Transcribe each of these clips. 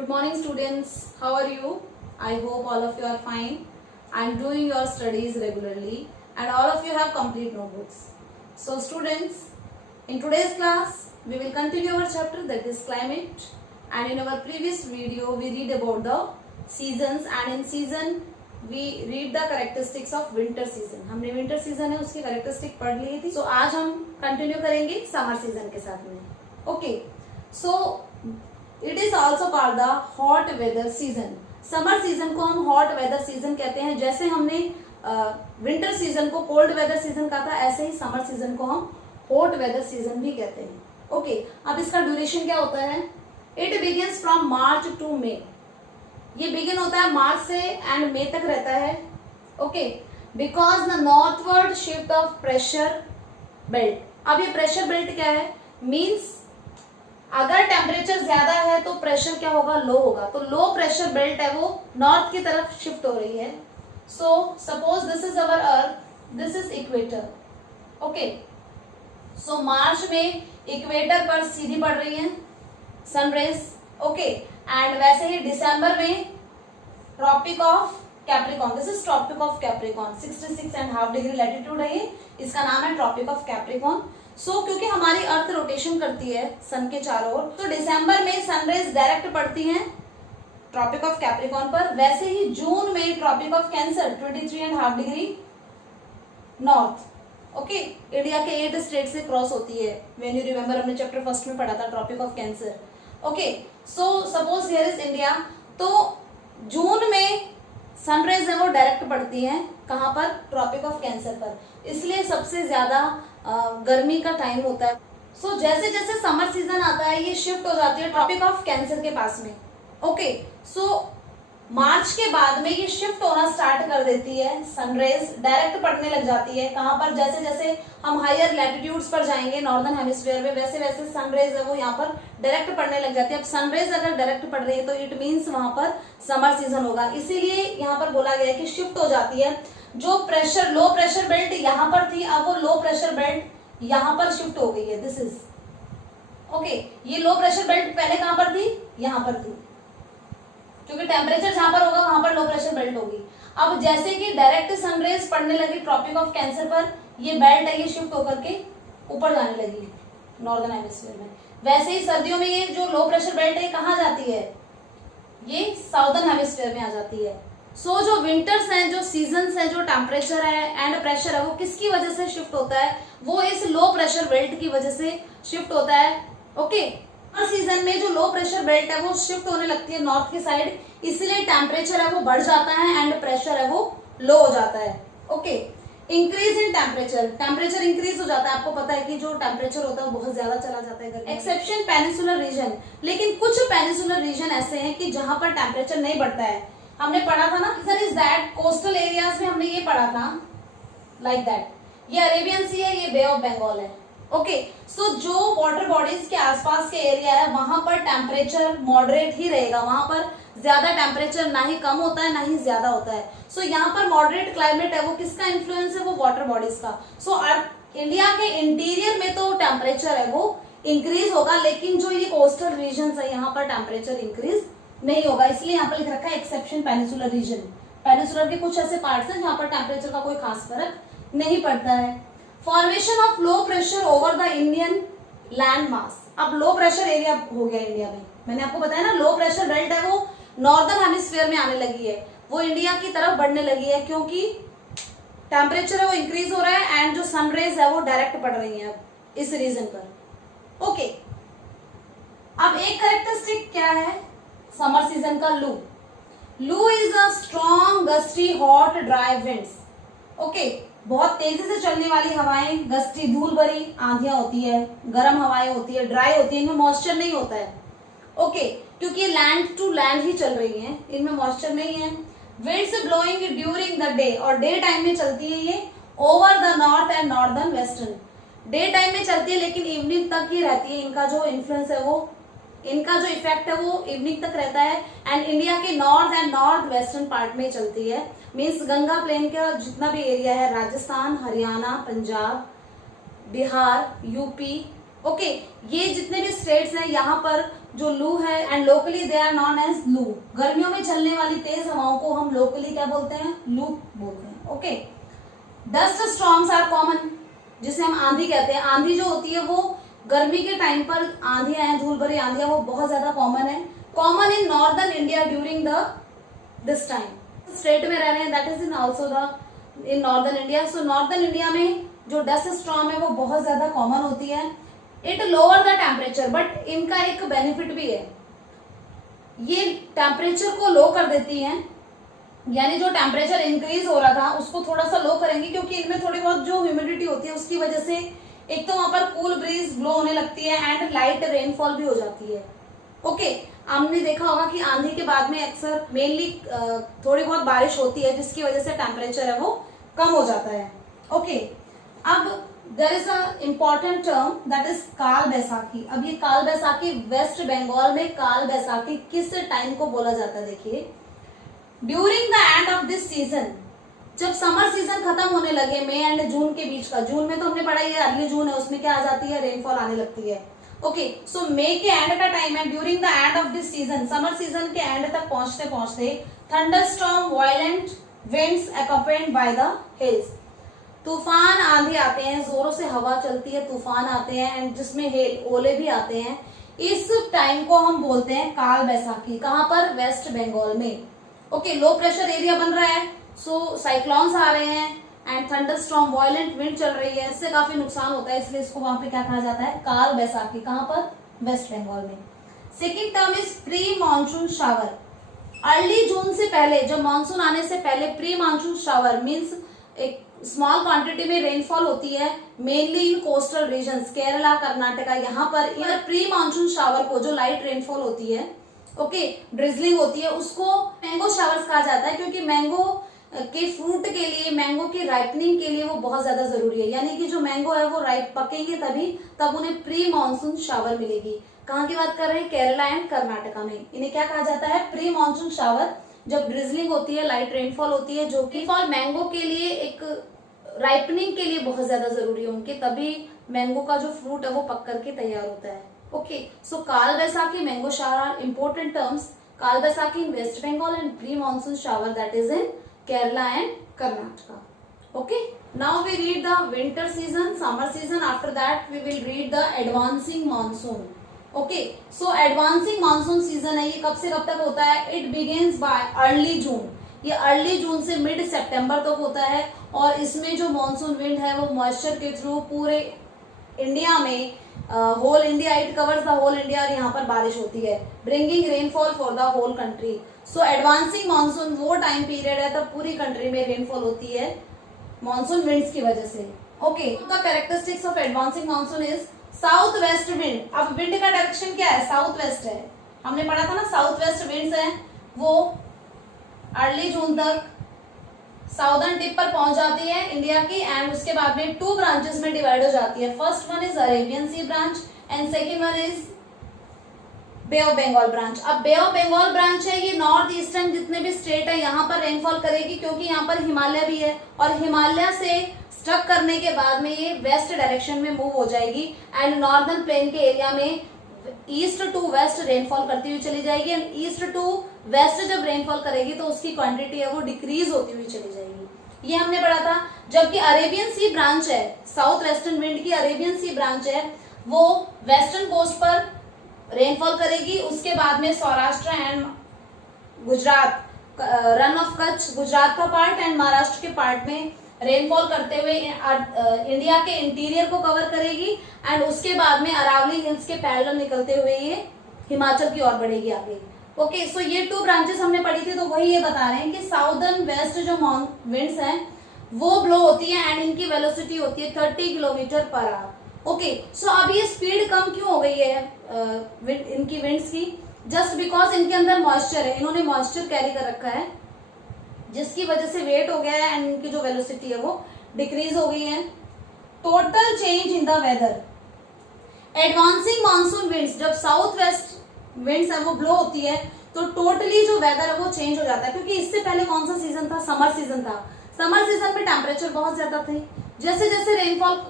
Good morning students, how are you? I hope all of you are fine and doing your studies regularly and all of you have complete notebooks. So students, in today's class we will continue our chapter that is climate, and in our previous video we read about the seasons and in season we read the characteristics of winter season. हमने winter season है उसकी characteristic पढ़ ली थी. So आज हम continue करेंगे summer season के साथ में. Okay, so it is also called the hot weather season. Summer season को हम हॉट वेदर सीजन कहते हैं. जैसे हमने विंटर सीजन को कोल्ड वेदर सीजन कहा था, ऐसे ही समर सीजन को हम हॉट वेदर सीजन भी कहते हैं. ओके, अब इसका ड्यूरेशन क्या होता है? It begins from March to May. ये बिगिन होता है मार्च से एंड मे तक रहता है. Okay, because the northward shift of pressure belt. अब ये प्रेशर बेल्ट क्या है? मीन्स अगर टेम्परेचर ज्यादा है तो प्रेशर क्या होगा? लो होगा. तो लो प्रेशर बेल्ट है वो नॉर्थ की तरफ शिफ्ट हो रही है. So suppose this is our earth, this is equator. Okay, so March में इक्वेटर पर सीधी पड़ रही है सनरेज. ओके, एंड वैसे ही दिसंबर में tropic of Capricorn, this is tropic of Capricorn, 66.5 degree latitude है ये, इसका नाम है ट्रॉपिक ऑफ कैप्रिकॉन. सो क्योंकि हमारी अर्थ रोटेशन करती है सन के चारों ओर, तो दिसंबर में सनरेज डायरेक्ट पड़ती हैं ट्रॉपिक ऑफ कैप्रिकॉन पर. वैसे ही जून में tropic of cancer 23.5 degree north. Okay, India के 8 स्टेट से क्रॉस होती है. व्हेन यू रिमेंबर हमने चैप्टर फर्स्ट में पढ़ा था tropic of cancer. Okay, so suppose here is India. तो जून में सनरेज है वो डायरेक्ट पड़ती है कहां पर? ट्रॉपिक ऑफ कैंसर पर. इसलिए सबसे ज्यादा गर्मी का टाइम होता है. सो जैसे जैसे समर सीजन आता है ये शिफ्ट हो जाती है ट्रॉपिक ऑफ कैंसर के पास में. ओके, सो मार्च के बाद में ये शिफ्ट होना स्टार्ट कर देती है. सनरेज डायरेक्ट पड़ने लग जाती है कहां पर? जैसे जैसे हम हायर लैटिट्यूड्स पर जाएंगे नॉर्दर्न हेमिस्फीयर में, वैसे वैसे सनरेज है वो यहाँ पर डायरेक्ट पड़ने लग जाती है. अब सनरेज अगर डायरेक्ट पड़ रही है तो इट मीन्स वहां पर समर सीजन होगा. इसीलिए यहाँ पर बोला गया है कि शिफ्ट हो जाती है. जो प्रेशर लो प्रेशर बेल्ट यहाँ पर थी, अब वो लो प्रेशर बेल्ट यहाँ पर शिफ्ट हो गई है. दिस इज ओके, ये लो प्रेशर बेल्ट पहले कहां पर थी? यहाँ पर थी, क्योंकि टेम्परेचर जहां पर होगा वहां पर लो प्रेशर बेल्ट होगी. अब जैसे कि डायरेक्ट सनरेज पड़ने लगी ट्रॉपिक ऑफ कैंसर पर, ये बेल्ट है ये शिफ्ट होकर के ऊपर जाने लगी नॉर्दर्न हेमिस्फीयर में. वैसे ही सर्दियों में ये जो लो प्रेशर बेल्ट है कहाँ जाती है? ये साउदर्न हेमिस्फीयर में आ जाती है. सो जो विंटर्स हैं, जो सीजन्स हैं, जो टेम्परेचर है एंड प्रेशर है वो किसकी वजह से शिफ्ट होता है? वो इस लो प्रेशर बेल्ट की वजह से शिफ्ट होता है. ओके, हर सीजन में जो लो प्रेशर बेल्ट है वो शिफ्ट होने लगती है नॉर्थ की साइड, इसलिए टेम्परेचर है वो बढ़ जाता है एंड प्रेशर है वो लो हो जाता है. Okay, increase in temperature, temperature increase हो जाता है. आपको पता है कि जो टेम्परेचर होता है वो बहुत ज्यादा चला जाता है. एक्सेप्शन पेनिसुलर रीजन, लेकिन कुछ पेनिसुलर रीजन ऐसे हैं कि जहां पर टेम्परेचर नहीं बढ़ता है. हमने पढ़ा था ना, sir is that coastal areas में हमने ये पढ़ा था लाइक दैट. ये अरेबियन सी है, ये बे ऑफ बंगाल है. ओके, सो जो वाटर बॉडीज के आसपास के एरिया है वहां पर टेम्परेचर मॉडरेट ही रहेगा. वहां पर ज्यादा टेम्परेचर ना ही कम होता है ना ही ज्यादा होता है. सो यहाँ पर मॉडरेट क्लाइमेट है वो किसका इन्फ्लुएंस है? वो वाटर बॉडीज का. सो इंडिया के इंटीरियर में तो टेम्परेचर है वो इंक्रीज होगा, लेकिन जो ये कोस्टल रीजन है यहाँ पर टेम्परेचर इंक्रीज नहीं होगा. इसलिए यहाँ पर लिख रखा है एक्सेप्शन पेनिसुलर रीजन. पेनिसुलर के कुछ ऐसे पार्ट्स हैं जहाँ पर टेम्परेचर का कोई खास फर्क नहीं पड़ता है. Formation of low pressure over the Indian land mass. अब लो प्रेशर एरिया हो गया इंडिया में. मैंने आपको बताया ना लो प्रेशर बेल्ट है वो नॉर्दर्न हेमिस्फीयर में आने लगी है, वो इंडिया की तरफ बढ़ने लगी है क्योंकि टेम्परेचर है वो इंक्रीज हो रहा है एंड जो सनरेज है वो डायरेक्ट पड़ रही है इस रीजन पर. ओके, अब एक कैरेक्टरिस्टिक क्या है समर सीजन का? लू. लू is a strong gusty hot dry winds. Okay, बहुत तेजी से चलने वाली हवाएं, गस्टी धूल भरी आंधियां होती है, गर्म हवाएं होती है, ड्राई होती है, इनमें मॉइस्चर नहीं होता है. ओके, क्योंकि लैंड टू लैंड ही चल रही है, इनमें मॉइस्चर नहीं है. Winds blowing during the day, और डे टाइम में चलती है ये over the north and northern western. Day time में चलती है लेकिन इवनिंग तक ही रहती है. इनका जो इन्फ्लुएंस है वो, इनका जो इफेक्ट है वो इवनिंग तक रहता है एंड इंडिया के north and north western part में चलती है. मीन्स गंगा प्लेन का जितना भी एरिया है, राजस्थान, हरियाणा, पंजाब, बिहार, यूपी, ओके, ये जितने भी स्टेट्स हैं यहाँ पर जो लू है, and locally they are known as loo. गर्मियों में चलने वाली तेज हवाओं को हम लोकली क्या बोलते हैं? लू बोलते हैं। Okay. Dust storms are common, जिसे हम आंधी कहते हैं। आंधी जो होती है वो गर्मी के टाइम पर आंधियां हैं, धूल भरी आंधियां, वो बहुत ज्यादा कॉमन है। Common in northern India during this time. State में रह रहे हैं, that is in also in northern India. So northern India में जो डस्ट स्टॉर्म है वो बहुत ज्यादा कॉमन होती है। It lower the temperature, but इनका एक बेनिफिट भी है, ये टेम्परेचर को लो कर देती हैं, यानी जो टेम्परेचर इंक्रीज हो रहा था उसको थोड़ा सा लो करेंगे, क्योंकि इनमें थोड़ी बहुत जो ह्यूमिडिटी होती है उसकी वजह से एक तो वहां पर कूल ब्रीज ब्लो होने लगती है एंड लाइट रेनफॉल भी हो जाती है। ओके। आपने देखा होगा कि आंधी के बाद में अक्सर मेनली थोड़ी बहुत बारिश होती है, जिसकी वजह से टेम्परेचर है वो कम हो जाता है। ओके। अब there is a important term that is Kal Baisakhi. अब ये काल बैसाखी, वेस्ट बंगाल में काल बैसाखी किस टाइम को बोला जाता है? देखिए, during the end of this season, जब समर सीजन खत्म होने लगे, मई एंड जून के बीच का। जून में तो हमने पढ़ा, ये अर्ली जून है, उसमें क्या आ जाती है? रेनफॉल आने लगती है। ओके। सो मई के एंड का टाइम है, during the end of this season, summer season के एंड तक पहुंचते पहुंचते thunderstorm, violent winds accompanied by the hails, तूफान आंधी आते हैं, जोरों से हवा चलती है, तूफान आते हैं एंड जिसमें हेल, ओले भी आते हैं। इस टाइम को हम बोलते हैं काल बैसाखी। कहां पर? वेस्ट बंगाल में। ओके। लो प्रेशर एरिया बन रहा है, सो साइक्लोन्स आ रहे हैं एंड थंडरस्टॉर्म, वायलेंट विंड चल रही है, इससे काफी नुकसान होता है, इसलिए इसको वहां पे क्या कहा जाता है? काल बैसाखी। कहां पर? वेस्ट बंगाल में। Second term is pre monsoon shower. Early June से पहले, जब मानसून आने से पहले प्री मानसून शावर मीन्स एक स्मॉल क्वांटिटी में रेनफॉल होती है, mainly in coastal regions, Kerala, Karnataka. यहाँ पर प्री मानसून शावर को, जो लाइट रेनफॉल होती है, ओके, ड्रिजलिंग होती है, उसको मैंगो शावर्स कहा जाता है, क्योंकि मैंगो के फ्रूट के लिए, मैंगो की राइपनिंग के लिए वो बहुत ज्यादा जरूरी है। यानी कि जो मैंगो है वो राइप पकेंगे तभी, तब उन्हें प्री मानसून शावर मिलेगी। कहाँ की बात कर रहे हैं? केरला एंड कर्नाटका में। इन्हें क्या कहा जाता है? Pre monsoon shower. जब ड्रिजलिंग होती है, लाइट रेनफॉल होती है, जो कि फॉर मैंगो के लिए एक राइपनिंग के लिए बहुत ज्यादा जरूरी है उनके, तभी मैंगो का जो फ्रूट है वो पक करके तैयार होता है। Okay. So Kal Baisakhi, mango shower, important terms. Kal Baisakhi in West Bengal and pre monsoon shower that is in Kerala and Karnataka. Okay. Now we read the winter season, summer season. After that we will read the advancing monsoon. Okay. So advancing monsoon season है, ये कब से कब तक होता है? It begins by early June. ये early June से मिड सितंबर तक होता है, और इसमें जो मॉनसून विंड है वो मॉइस्चर के थ्रू पूरे इंडिया में, whole India, it covers the whole India, और यहाँ पर बारिश होती है, bringing rainfall for the whole country. So advancing monsoon वो टाइम पीरियड है तब पूरी कंट्री में रेनफॉल होती है मानसून विंड्स की वजह से। Okay. The characteristics of advancing monsoon is south west wind. अब विंड का डायरेक्शन क्या है? साउथ वेस्ट है। हमने पढ़ा था ना, साउथ वेस्ट विंड्स है वो अर्ली जून तक साउदर्न टिप पर पहुंच जाती है इंडिया की, एंड उसके बाद में टू ब्रांचेस में डिवाइड हो जाती है। First one is Arabian sea branch and second one is Bay of Bengal branch. अब बे ऑफ बंगाल ब्रांच है, ये नॉर्थ ईस्टर्न जितने भी स्टेट है यहाँ पर रेनफॉल करेगी, क्योंकि यहाँ पर हिमालय भी है, और हिमालय से स्ट्रक करने के बाद में ये वेस्ट डायरेक्शन में मूव हो जाएगी एंड नॉर्दर्न प्लेन के एरिया में ईस्ट टू वेस्ट रेनफॉल करती हुई चली जाएगी, एंड ईस्ट टू वेस्ट जब रेनफॉल करेगी तो उसकी क्वांटिटी है वो डिक्रीज होती हुई चली जाएगी। ये हमने पढ़ा था। जबकि अरेबियन सी ब्रांच है, साउथ वेस्टर्न विंड की अरेबियन सी ब्रांच है, वो वेस्टर्न कोस्ट पर रेनफॉल करेगी, उसके बाद में Saurashtra and Gujarat, run of Kutch Gujarat का पार्ट एंड महाराष्ट्र के पार्ट में रेनफॉल करते हुए इंडिया के इंटीरियर को कवर करेगी, एंड उसके बाद में अरावली हिल्स के पैरेलल निकलते हुए ये हिमाचल की ओर बढ़ेगी आगे। ओके। सो ये टू ब्रांचेस हमने पढ़ी थी, तो वही ये बता रहे हैं कि साउदर्न वेस्ट जो विंड्स हैं वो ब्लो होती है एंड इनकी वेलोसिटी होती है 30 किलोमीटर पर आवर। ओके। सो अब ये स्पीड कम क्यों हो गई है इनकी विंड्स की? जस्ट बिकॉज इनके अंदर मॉइस्चर है, इन्होंने मॉइस्चर कैरी कर रखा है, जिसकी वजह से वेट हो गया है एंड इनकी जो वेलोसिटी है वो डिक्रीज हो गई है। Total change in the weather. Advancing monsoon winds, जब साउथ वेस्ट विंड्स है वो ब्लो होती है तो टोटली जो वेदर है वो चेंज हो जाता है, क्योंकि इससे पहले कौन सा सीजन था? समर सीजन था। समर सीजन में टेम्परेचर बहुत ज्यादा थे, जैसे जैसे रेनफॉल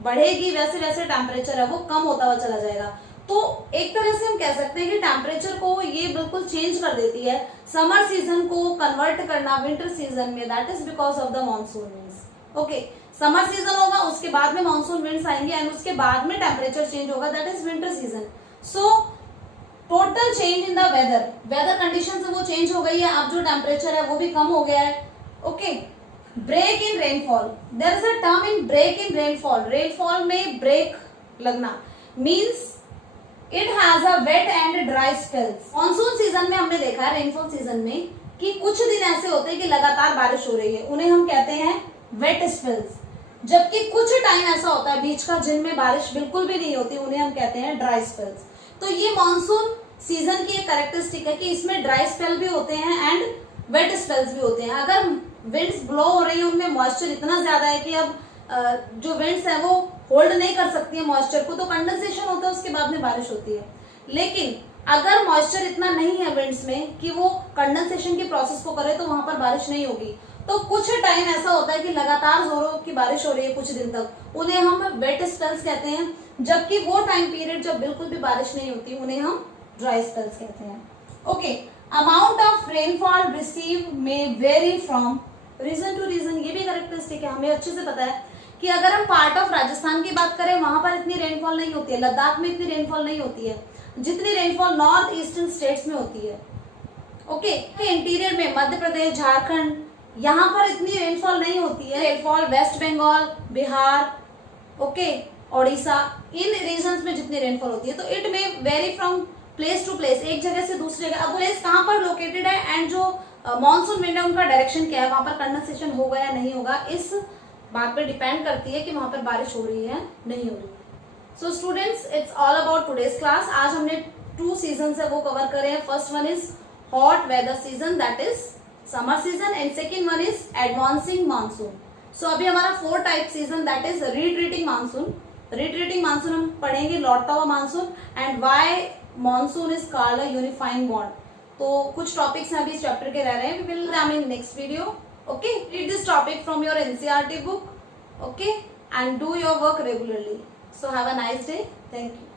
बढ़ेगी वैसे वैसे टेम्परेचर है वो कम होता हुआ चला जाएगा। तो एक तरह से हम कह सकते हैं कि टेम्परेचर को ये बिल्कुल चेंज कर देती है, समर सीजन को कन्वर्ट करना विंटर सीजन में, that is because of the monsoon winds. Okay, summer season होगा, उसके बाद में मानसून विंड्स आएंगे एंड उसके बाद में टेम्परेचर चेंज होगा, that is winter season. So total change in the weather, weather condition से वो चेंज हो गई है, अब जो टेम्परेचर है वो भी कम हो गया है। Okay, break in rainfall, there is a term in break in rainfall, rainfall में ब्रेक लगना means it has a wet and dry spells. Monsoon season में हमने देखा है, रेनफॉल सीजन में, कि कुछ दिन ऐसे होते हैं कि लगातार बारिश हो रही है, उन्हें हम कहते हैं वेट स्पेल्स, जबकि कुछ टाइम ऐसा होता है बीच का जिनमें बारिश बिल्कुल भी नहीं होती, उन्हें हम कहते हैं ड्राई स्पेल्स। तो ये मानसून सीजन की एक कैरेक्टरिस्टिक है कि इसमें ड्राई स्पेल भी होते हैं एंड वेट स्पेल्स भी होते हैं। अगर विंड्स ब्लो हो रही है, उनमें मॉइस्चर इतना ज्यादा है कि अब जो विंड्स है वो होल्ड नहीं कर सकती है मॉइस्चर को, तो कंडेंसेशन होता है, उसके बाद में बारिश होती है। लेकिन अगर मॉइस्चर इतना नहीं है विंड्स में कि वो कंडेंसेशन की प्रोसेस को करे, तो वहां पर बारिश नहीं होगी। तो कुछ टाइम ऐसा होता है कि लगातार जोरों की बारिश हो रही है कुछ दिन तक, उन्हें हम वेट स्पेल्स कहते हैं, जबकि वो टाइम पीरियड जब बिल्कुल भी बारिश नहीं होती, उन्हें हम ड्राई स्पेल्स कहते हैं। Okay, amount of rainfall receive में vary from region to region, ये भी कैरेक्टरिस्टिक है, हमें अच्छे से पता है कि अगर हम पार्ट ऑफ राजस्थान की बात करें, वहां पर इतनी रेनफॉल नहीं होती है, लद्दाख में इतनी रेनफॉल नहीं होती है जितनी रेनफॉल नॉर्थ ईस्टर्न स्टेट्स में होती है। ओके, इंटीरियर में मध्य प्रदेश, झारखंड, यहाँ पर इतनी रेनफॉल नहीं होती है। Rainfall West Bengal, Bihar, okay, Odisha, in regions में जितनी रेनफॉल होती है। तो इट में vary from place to place, एक जगह से दूसरी जगह। अब प्लेस कहाँ पर लोकेटेड है एंड जो मानसून विंड है उनका डायरेक्शन क्या है, वहां पर कंडेंसेशन होगा या नहीं होगा, इस बात पे डिपेंड करती है कि वहां पर बारिश हो रही है नहीं हो रही है। So students, it's all about today's class. आज हमने 2 सीजन है वो कवर करे हैं। First one is hot weather season, that is summer season, and second one is advancing monsoon. So अभी हमारा 4 type season, that is retreating monsoon. Retreating monsoon हम पढ़ेंगे, लौटता हुआ मानसून, and why monsoon is called a unifying bond. तो कुछ topics हैं अभी इस चैप्टर के रह रहे हैं, we will exam in next video. Okay, read this topic from your NCERT book, okay, and do your work regularly. So have a nice day. Thank you.